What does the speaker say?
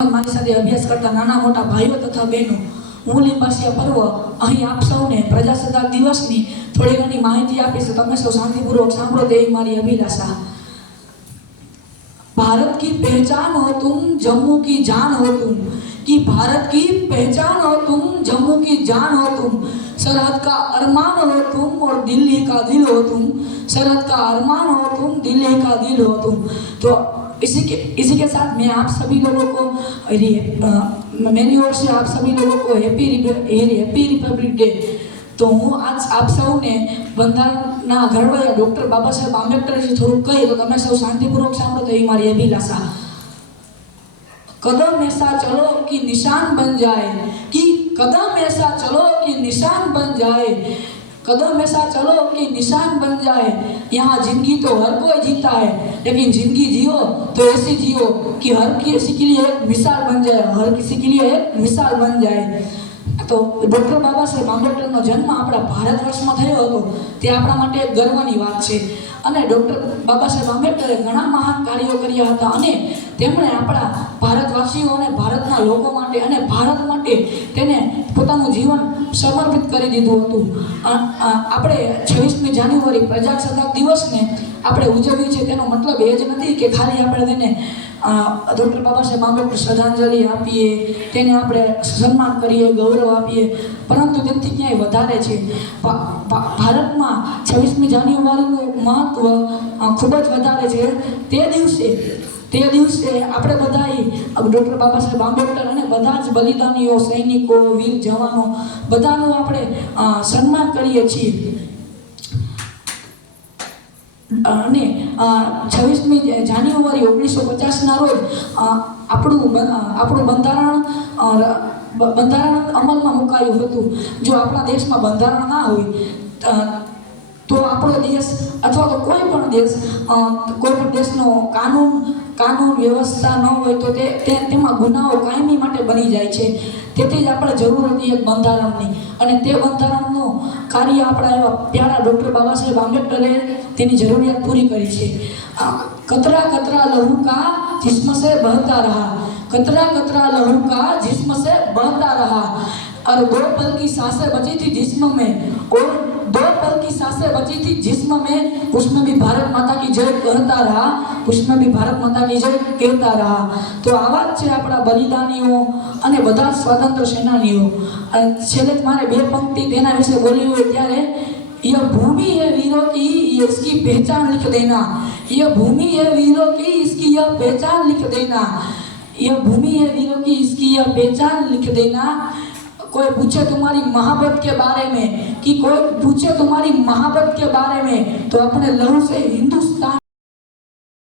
મારી સાથે અભ્યાસ કરતા નાના મોટા ભાઈઓ તથા બહેનો, હું લિંબાસિયા પર્વ અહીં આપ સૌને પ્રજાસત્તાક દિવસની થોડી ઘણી માહિતી આપીશ. તમે સૌ શાંતિપૂર્વક સાંભળો તેવી મારી અભિલાષા. भारत की पहचान हो तुम, जम्मू की जान हो तुम, कि भारत की पहचान हो तुम, जम्मू की जान हो तुम, सरहद का अरमान हो तुम और दिल्ली का दिल हो तुम, सरहद का अरमान हो तुम, दिल्ली का दिल हो तुम. तो इसी के साथ मैं आप सभी लोगों को मेरी ओर से आप सभी लोगों को हैप्पी रिपब्लिक डे. तो હું આજ આપ સૌને બંધારણના ઘડવૈયા ડૉક્ટર બાબા સાહેબ આંબેડકરજી થોડુંક કહી તો તમે સૌ શાંતિપૂર્વક સાંભળો તો એ મારી અભિલાષા. कदम ऐसा चलो कि निशान बन जाए, कि कदम ऐसा चलो कि निशान बन जाए, कदम ऐसा चलो कि निशान बन जाए. यहाँ जिंदगी तो हर कोई जीता है, लेकिन जिंदगी जियो तो ऐसी जियो कि हर किसी के लिए एक मिसाल बन जाए, हर किसी के लिए एक मिसाल बन जाए. तो डॉक्टर बाबा साहेब आंबेडकरનો જન્મ આપણા ભારત વર્ષમાં થયો હતો તે આપણા માટે એક ગર્વની વાત છે. અને ડૉક્ટર બાબા સાહેબ આંબેડકરે ઘણા મહાન કાર્યો કર્યા હતા અને તેમણે આપણા ભારતવાસીઓ અને ભારતના લોકો માટે અને ભારત માટે તેને પોતાનું જીવન સમર્પિત કરી દીધું હતું. આપણે 26મી જાન્યુઆરી પ્રજાસત્તાક દિવસને આપણે ઉજવ્યું છે તેનો મતલબ એ જ નથી કે ખાલી આપણે તેને ડૉક્ટર બાબા સાહેબ આંબેડકર શ્રદ્ધાંજલિ આપીએ, તેને આપણે સન્માન કરીએ, ગૌરવ આપીએ, પરંતુ તેથી ક્યાંય વધારે છે. ભારતમાં 26મી જાન્યુઆરીનું મહત્ત્વ ખૂબ જ વધારે છે. તે દિવસે આપણે બધાએ ડૉક્ટર બાબા સાહેબ આંબેડકર અને બધા જ બલિદાનીઓ, સૈનિકો, વીર જવાનો બધાનું આપણે સન્માન કરીએ છીએ. અને 26મી જાન્યુઆરી 1950ના રોજ આપણું બંધારણ અમલમાં મુકાયું હતું. જો આપણા દેશમાં બંધારણ ના હોય તો આપણો દેશ અથવા તો કોઈ પણ દેશનો કાનૂન વ્યવસ્થા ન હોય તો તેમાં ગુનાઓ કાયમી માટે બની જાય છે. તેથી જ આપણે જરૂર હતી એક બંધારણની, અને તે બંધારણનું કાર્ય આપણા એવા પ્યારા ડૉક્ટર બાબા સાહેબ આંબેડકરે તેની જરૂરિયાત પૂરી કરી છે. કતરા કતરા લહू का जिस्म से बहता रहा, कतरा कतरा लहू का जिस्म से बहता रहा, और 2 पल की सांसें बची थी जिस्म में, और 2 पल की सांसें बची थी जिस्म में, उसमें भी भारत माता की जय कहता रहा, उसमें भी भारत माता की जय कहता रहा. તો આવા જ છે આપણા બલિદાનીઓ અને બધા સ્વાતંત્ર્ય સેનાનીઓ. છેલ્લે મારે 2 પંક્તિ તેના વિશે બોલવી હોય ત્યારે, यह भूमि है वीरों की, इसकी पहचान लिख देना, यह भूमि है वीरों की, इसकी यह पहचान लिख देना, यह भूमि है वीरों की, इसकी यह पहचान लिख देना. कोई पूछे तुम्हारी महाबत के बारे में, कि कोई पूछे तुम्हारी महाबत के बारे में, तो अपने लहू से हिंदुस्तान